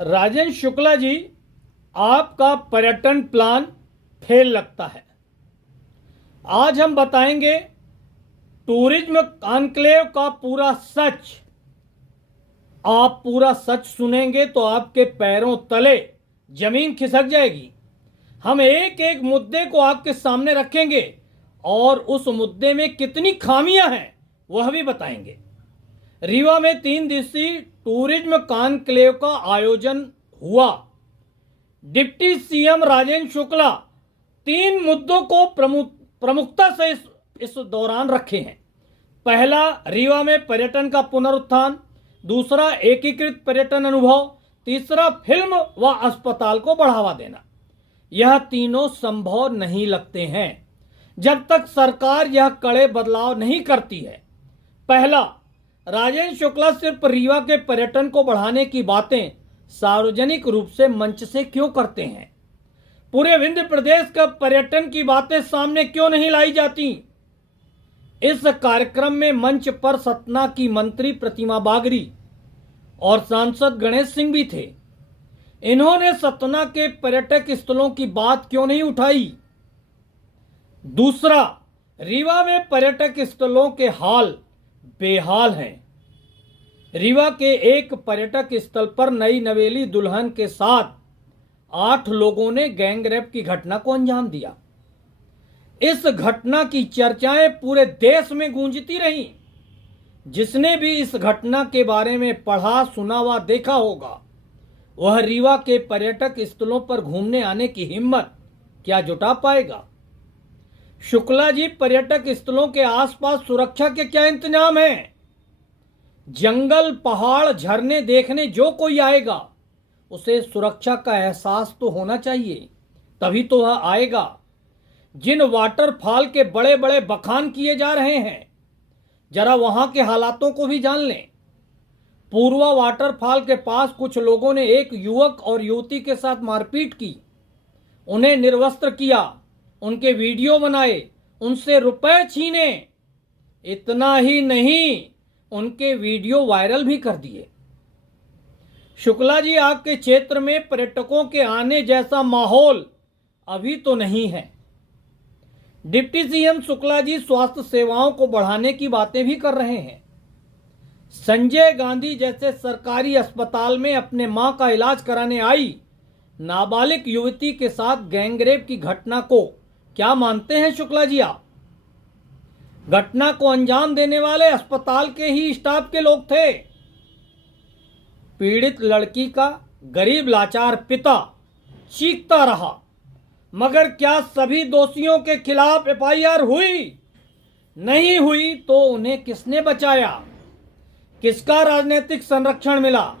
राजेंद्र शुक्ला जी, आपका पर्यटन plan fail लगता है। आज हम बताएंगे टूरिज्म कॉन्क्लेव का पूरा सच। आप पूरा सच सुनेंगे तो आपके पैरों तले जमीन खिसक जाएगी। हम एक एक मुद्दे को आपके सामने रखेंगे और उस मुद्दे में कितनी खामियां हैं वह भी बताएंगे। रीवा में 3 दिवसीय टूरिज्म कॉन्क्लेव का आयोजन हुआ। डिप्टी सीएम राजेंद्र शुक्ला 3 मुद्दों को प्रमुखता से इस दौरान रखे हैं। पहला, रीवा में पर्यटन का पुनरुत्थान। दूसरा, एकीकृत पर्यटन अनुभव। तीसरा, फिल्म व अस्पताल को बढ़ावा देना। यह तीनों संभव नहीं लगते हैं जब तक सरकार यह कड़े बदलाव नहीं करती है। पहला, राजेंद्र शुक्ला सिर्फ रीवा के पर्यटन को बढ़ाने की बातें सार्वजनिक रूप से मंच से क्यों करते हैं? पूरे विंध्य प्रदेश का पर्यटन की बातें सामने क्यों नहीं लाई जाती? इस कार्यक्रम में मंच पर सतना की मंत्री प्रतिमा बागरी और सांसद गणेश सिंह भी थे। इन्होंने सतना के पर्यटक स्थलों की बात क्यों नहीं उठाई? दूसरा, रीवा में पर्यटक स्थलों के हाल बेहाल हैं। रीवा के एक पर्यटक स्थल पर नई नवेली दुल्हन के साथ 8 लोगों ने गैंगरेप की घटना को अंजाम दिया। इस घटना की चर्चाएं पूरे देश में गूंजती रहीं। जिसने भी इस घटना के बारे में पढ़ा, सुना व देखा होगा, वह रीवा के पर्यटक स्थलों पर घूमने आने की हिम्मत क्या जुटा पाएगा? शुक्ला जी, पर्यटक स्थलों के आसपास सुरक्षा के क्या इंतजाम हैं? जंगल, पहाड़, झरने देखने जो कोई आएगा उसे सुरक्षा का एहसास तो होना चाहिए, तभी तो वह आएगा। जिन वाटरफॉल के बड़े बड़े बखान किए जा रहे हैं, जरा वहां के हालातों को भी जान लें। पूर्वा वाटरफॉल के पास कुछ लोगों ने एक युवक और युवती के साथ मारपीट की, उन्हें निर्वस्त्र किया, उनके वीडियो बनाए, उनसे रुपए छीने। इतना ही नहीं, उनके वीडियो वायरल भी कर दिए। शुक्ला जी, आपके क्षेत्र में पर्यटकों के आने जैसा माहौल अभी तो नहीं है। डिप्टी सीएम शुक्ला जी स्वास्थ्य सेवाओं को बढ़ाने की बातें भी कर रहे हैं। संजय गांधी जैसे सरकारी अस्पताल में अपने मां का इलाज कराने आई नाबालिग युवती के साथ गैंगरेप की घटना को क्या मानते हैं शुक्ला जी आप? घटना को अंजाम देने वाले अस्पताल के ही स्टाफ के लोग थे। पीड़ित लड़की का गरीब लाचार पिता चीखता रहा, मगर क्या सभी दोषियों के खिलाफ एफआईआर हुई? नहीं हुई तो उन्हें किसने बचाया? किसका राजनीतिक संरक्षण मिला?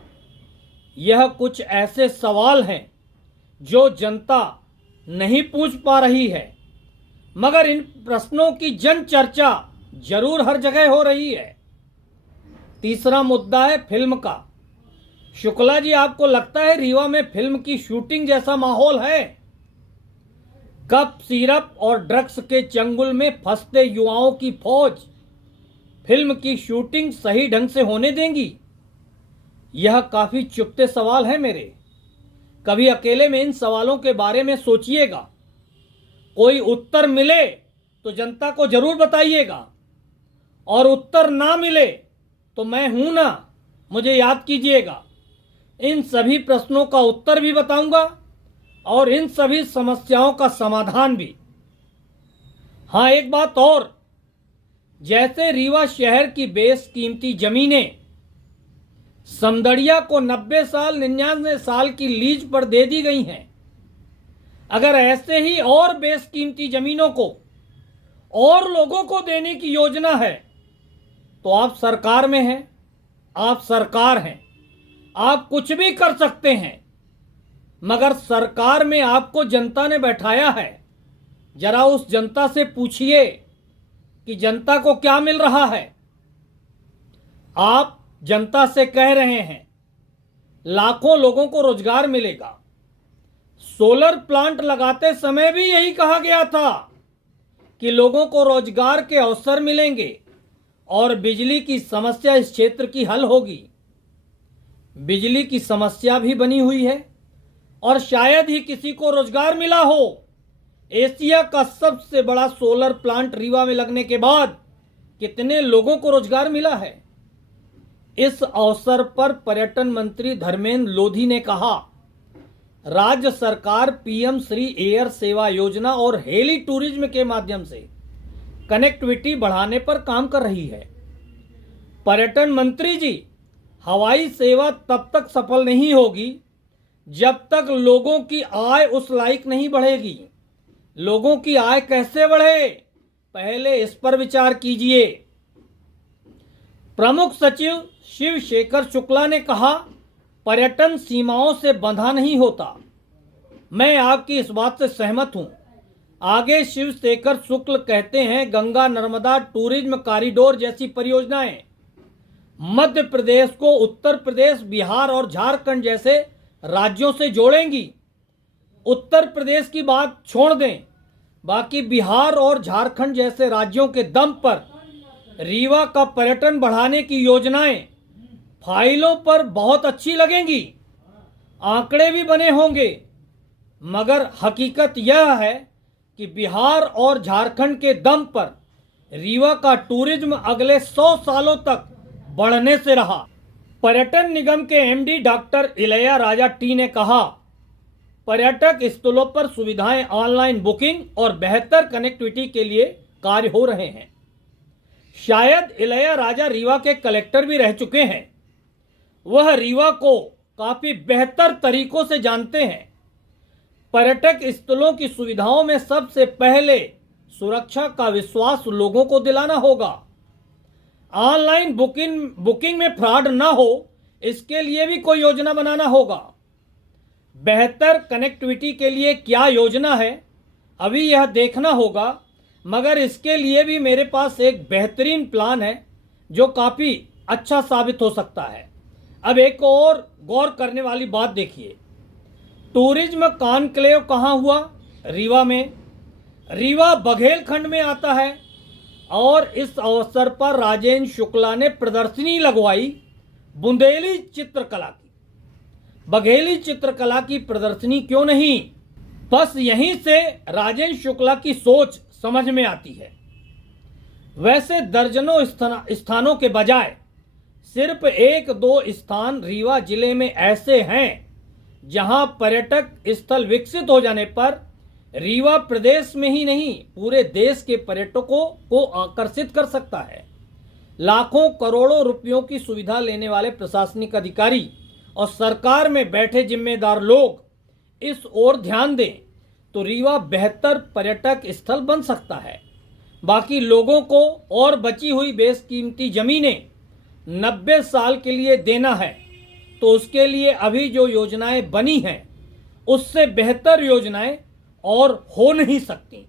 यह कुछ ऐसे सवाल हैं जो जनता नहीं पूछ पा रही है, मगर इन प्रश्नों की जन चर्चा जरूर हर जगह हो रही है। तीसरा मुद्दा है फिल्म का। शुक्ला जी, आपको लगता है रीवा में फिल्म की शूटिंग जैसा माहौल है? कप सिरप और ड्रग्स के चंगुल में फंसते युवाओं की फौज फिल्म की शूटिंग सही ढंग से होने देंगी? यह काफी चुभते सवाल है मेरे। कभी अकेले में इन सवालों के बारे में सोचिएगा। कोई उत्तर मिले तो जनता को जरूर बताइएगा, और उत्तर ना मिले तो मैं हूं ना, मुझे याद कीजिएगा। इन सभी प्रश्नों का उत्तर भी बताऊंगा और इन सभी समस्याओं का समाधान भी। हाँ, एक बात और, जैसे रीवा शहर की बेशकीमती जमीनें समदड़िया को 90 साल 99 साल की लीज पर दे दी गई हैं, अगर ऐसे ही और बेशकीमती जमीनों को और लोगों को देने की योजना है तो आप सरकार में हैं, आप सरकार हैं, आप कुछ भी कर सकते हैं। मगर सरकार में आपको जनता ने बैठाया है, जरा उस जनता से पूछिए कि जनता को क्या मिल रहा है। आप जनता से कह रहे हैं लाखों लोगों को रोजगार मिलेगा। सोलर प्लांट लगाते समय भी यही कहा गया था कि लोगों को रोजगार के अवसर मिलेंगे और बिजली की समस्या इस क्षेत्र की हल होगी। बिजली की समस्या भी बनी हुई है और शायद ही किसी को रोजगार मिला हो। एशिया का सबसे बड़ा सोलर प्लांट रीवा में लगने के बाद कितने लोगों को रोजगार मिला है। इस अवसर पर पर्यटन मंत्री धर्मेंद्र लोधी ने कहा, राज्य सरकार पीएम श्री एयर सेवा योजना और हेली टूरिज्म के माध्यम से कनेक्टिविटी बढ़ाने पर काम कर रही है। पर्यटन मंत्री जी, हवाई सेवा तब तक सफल नहीं होगी जब तक लोगों की आय उस लायक नहीं बढ़ेगी। लोगों की आय कैसे बढ़े, पहले इस पर विचार कीजिए। प्रमुख सचिव शिव शेखर शुक्ला ने कहा, पर्यटन सीमाओं से बंधा नहीं होता। मैं आपकी इस बात से सहमत हूं। आगे शिव शेखर शुक्ल कहते हैं, गंगा नर्मदा टूरिज्म कॉरिडोर जैसी परियोजनाएं मध्य प्रदेश को उत्तर प्रदेश, बिहार और झारखंड जैसे राज्यों से जोड़ेंगी। उत्तर प्रदेश की बात छोड़ दें, बाकी बिहार और झारखंड जैसे राज्यों के दम पर रीवा का पर्यटन बढ़ाने की योजनाएं फाइलों पर बहुत अच्छी लगेंगी, आंकड़े भी बने होंगे, मगर हकीकत यह है कि बिहार और झारखंड के दम पर रीवा का टूरिज्म अगले 100 सालों तक बढ़ने से रहा। पर्यटन निगम के MD doctor Ilaiya Raja T ने कहा, पर्यटक स्थलों पर सुविधाएं, ऑनलाइन बुकिंग और बेहतर कनेक्टिविटी के लिए कार्य हो रहे हैं। शायद इलैया राजा रीवा के कलेक्टर भी रह चुके हैं। वह रीवा को काफी बेहतर तरीकों से जानते हैं। पर्यटक स्थलों की सुविधाओं में सबसे पहले सुरक्षा का विश्वास लोगों को दिलाना होगा। ऑनलाइन बुकिंग में फ्रॉड ना हो, इसके लिए भी कोई योजना बनाना होगा। बेहतर कनेक्टिविटी के लिए क्या योजना है, अभी यह देखना होगा, मगर इसके लिए भी मेरे पास एक बेहतरीन प्लान है जो काफी अच्छा साबित हो सकता है। अब एक और गौर करने वाली बात देखिए, टूरिज्म कॉन्क्लेव कहाँ हुआ? रीवा में। रीवा बघेलखंड में आता है और इस अवसर पर राजेंद्र शुक्ला ने प्रदर्शनी लगवाई बुंदेली चित्रकला की। बघेली चित्रकला की प्रदर्शनी क्यों नहीं? बस यहीं से राजेंद्र शुक्ला की सोच समझ में आती है। वैसे दर्जनों स्थानों के बजाय सिर्फ 1-2 स्थान रीवा जिले में ऐसे हैं जहां पर्यटक स्थल विकसित हो जाने पर रीवा प्रदेश में ही नहीं पूरे देश के पर्यटकों को आकर्षित कर सकता है। लाखों करोड़ों रुपयों की सुविधा लेने वाले प्रशासनिक अधिकारी और सरकार में बैठे जिम्मेदार लोग इस ओर ध्यान दें तो रीवा बेहतर पर्यटक स्थल बन सकता है। बाकी लोगों को और बची हुई बेशकीमती जमीनें 90 साल के लिए देना है तो उसके लिए अभी जो योजनाएं बनी हैं उससे बेहतर योजनाएं और हो नहीं सकती।